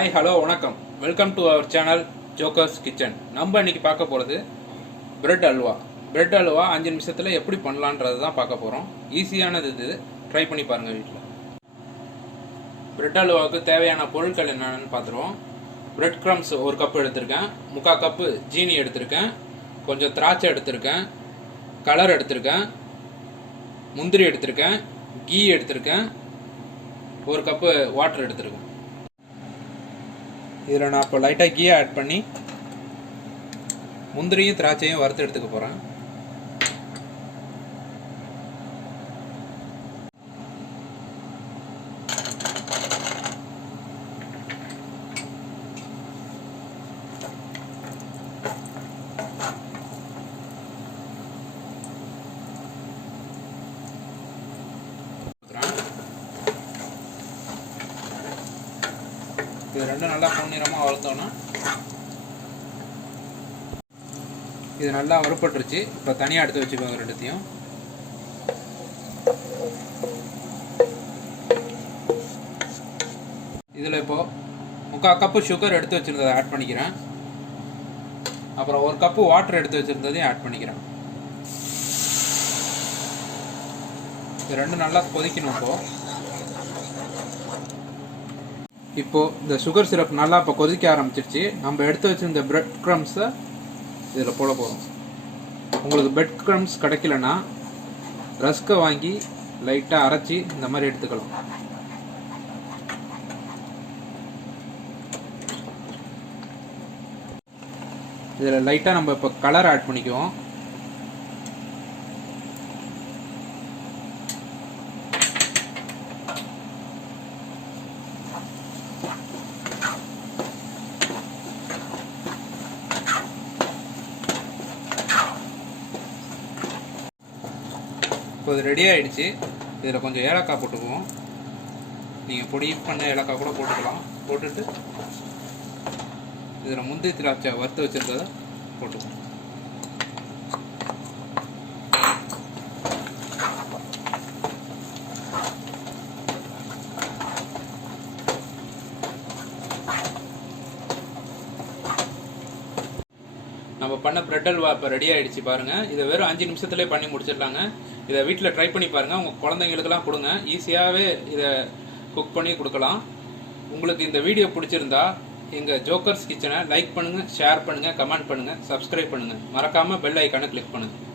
Hi hello வணக்கம். Welcome to our channel Jokers Kitchen. நம்ம இன்னைக்கு பார்க்க போகிறது பிரெட் அல்வா. பிரெட் அல்வா 5 நிமிஷத்தில் எப்படி பண்ணலான்றது தான் பார்க்க போகிறோம். ஈஸியானது இது, ட்ரை பண்ணி பாருங்கள் வீட்டில். பிரெட் அல்வாவுக்கு தேவையான பொருட்கள் என்னென்னு பார்த்துருவோம். பிரெட் க்ரம்ஸ் 1 கப் எடுத்திருக்கேன், 3/4 கப்பு ஜீனி எடுத்திருக்கேன், கொஞ்சம் திராட்சை எடுத்திருக்கேன், கலர் எடுத்திருக்கேன், முந்திரி எடுத்திருக்கேன், கீ எடுத்திருக்கேன், 1 கப்பு வாட்டர் எடுத்திருக்கேன். இதில் நான் இப்போ லைட்டாக கீயை ஆட் பண்ணி முந்திரியும் திராட்சையும் வறுத்து எடுத்துக்க போகிறேன். இது ரெண்டும் நல்லா பொன்னிறமாக வறுத்தோன்னா இது நல்லா வறுப்பட்டுருச்சு. இப்போ தனியாக எடுத்து வச்சுக்கோங்க ரெண்டுத்தையும். இதில் இப்போது 3/4 கப்பு சுகர் எடுத்து வச்சுருந்ததை ஆட் பண்ணிக்கிறேன். அப்புறம் 1 கப்பு வாட்டர் எடுத்து வச்சுருந்ததையும் ஆட் பண்ணிக்கிறேன். இது ரெண்டும் நல்லா கொதிக்கணும். இப்போது இந்த சுகர் சிரப் நல்லா இப்போ கொதிக்க ஆரம்பிச்சிருச்சு. நம்ம எடுத்து வச்சிருந்த பிரெட் க்ரம்ஸை இதில் போட போகிறோம். உங்களுக்கு பிரெட் க்ரம்ஸ் கிடைக்கலன்னா ரஸ்கை வாங்கி லைட்டாக அரைச்சி இந்த மாதிரி எடுத்துக்கலாம். இதில் லைட்டாக நம்ம இப்போ கலர் ஆட் பண்ணிக்குவோம். இப்போ இது ரெடி ஆகிடுச்சு. இதில் கொஞ்சம் ஏலக்காய் போட்டுக்குவோம். நீங்கள் பொடி பண்ண ஏலக்காய் கூட போட்டுக்கலாம். போட்டுட்டு இதில் முந்திரி திராட்சை வறுத்து வச்சுருந்ததை போட்டுக்குவோம். நம்ம பண்ண பிரெட் அல்வா இப்போ ரெடி ஆகிடுச்சு பாருங்கள். இதை வெறும் 5 நிமிஷத்துலேயே பண்ணி முடிச்சிடலாங்க. இதை வீட்டில் ட்ரை பண்ணி பாருங்கள். உங்கள் குழந்தைங்களுக்கெல்லாம் கொடுங்க. ஈஸியாகவே இதை குக் பண்ணி கொடுக்கலாம். உங்களுக்கு இந்த வீடியோ பிடிச்சிருந்தா எங்கள் ஜோக்கர்ஸ் கிச்சனை லைக் பண்ணுங்கள், ஷேர் பண்ணுங்கள், கமெண்ட் பண்ணுங்கள், சப்ஸ்கிரைப் பண்ணுங்கள். மறக்காமல் பெல் ஐக்கானை கிளிக் பண்ணுங்கள்.